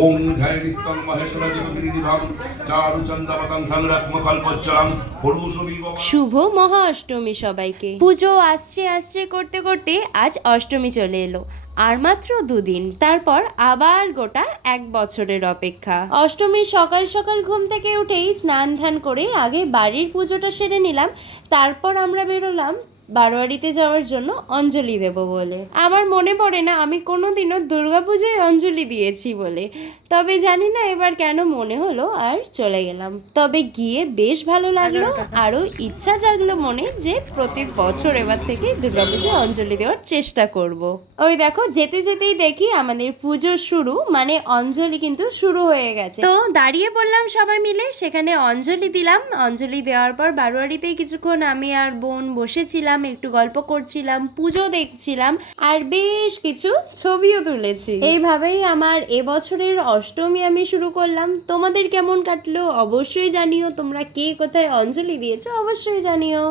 ওম ধ্যায় নিত্যং মহেশ্বর দেবগিরিধাম চারুচন্দ্রপতং সংরক্ষ্মকল্পজ্জলং পুরুষবিব। শুভ মহা অষ্টমী সবাইকে। পুজো আসছে আসছে করতে করতে আজ অষ্টমী চলে এলো। আর মাত্র দুদিন, তারপর আবার গোটা 1 বছরের অপেক্ষা। অষ্টমীর সকাল সকাল ঘুম থেকে উঠেই স্নান ধ্যান করে আগে বাড়ির পুজোটা সেরে নিলাম, তারপর আমরা বেরোলাম বারোয়ারিতে যাওয়ার জন্য অঞ্জলি দেব বলে। আমার মনে পড়ে না আমি কোনোদিনও দুর্গাপুজোয় অঞ্জলি দিয়েছি বলে, তবে জানি না এবার কেন মনে হলো আর চলে গেলাম। তবে গিয়ে বেশ ভালো লাগলো, আরও ইচ্ছা জাগলো মনে যে প্রতি বছর এবার থেকে দুর্গাপুজোয় অঞ্জলি দেওয়ার চেষ্টা করব। ওই দেখো যেতে যেতেই দেখি আমাদের পুজো শুরু, মানে অঞ্জলি কিন্তু শুরু হয়ে গেছে। তো দাঁড়িয়ে পড়লাম সবাই মিলে, সেখানে অঞ্জলি দিলাম। অঞ্জলি দেওয়ার পর বারোয়ারিতেই কিছুক্ষণ আমি আর বোন বসেছিলাম, একটু গল্প করছিলাম, পুজো দেখছিলাম, আর বেশ কিছু ছবিও তুলেছি। এইভাবেই আমার এবছরের অষ্টমী আমি শুরু করলাম। তোমাদের কেমন কাটলো অবশ্যই জানিও, তোমরা কে কোথায় অঞ্জলি দিয়েছো অবশ্যই জানিও।